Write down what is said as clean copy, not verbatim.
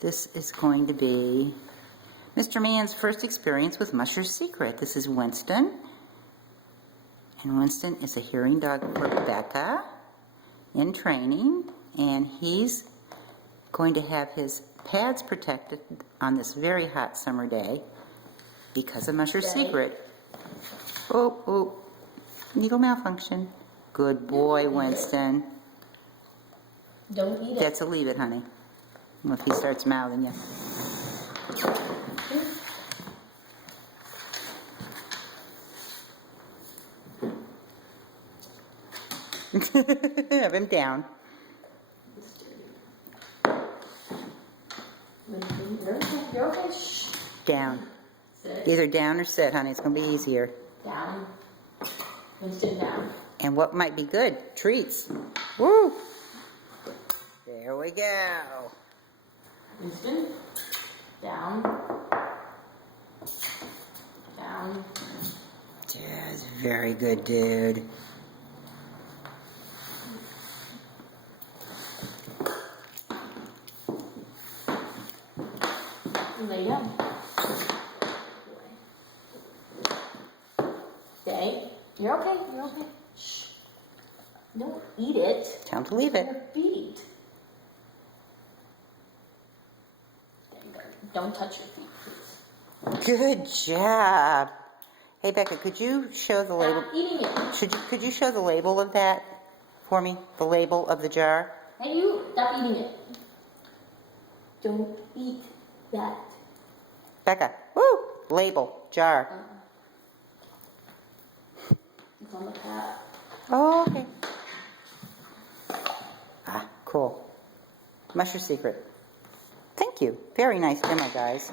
This is going to be Mr. Man's first experience with Mushers Secret. This is Winston. And Winston is a hearing dog for Becca in training. And he's going to have his pads protected on this very hot summer day because of Mushers Secret. Oh, oh, needle malfunction. Good boy, Winston. Don't eat it. That's a leave it, honey. If he starts mouthing you. Have him down. You're okay. Shh. Down. Sit. Either down or sit, honey. It's going to be easier. Down. Winston, down. And what might be good? Treats. Woo! There we go. Winston, down. Down. That's very good, dude. Lay down. Okay. You're okay. You're okay. Shh. Don't eat it. Time to leave it. Your feet. There you go. Don't touch your feet, please. Good job. Hey, Becca, could you show the label? Stop eating it. Could you show the label of that for me? The label of the jar? And you, stop eating it. Don't eat that. Becca, woo! Label, jar. It's on the cap. Oh, okay. Ah, cool. Mushers Secret. Thank you. Very nice demo, guys.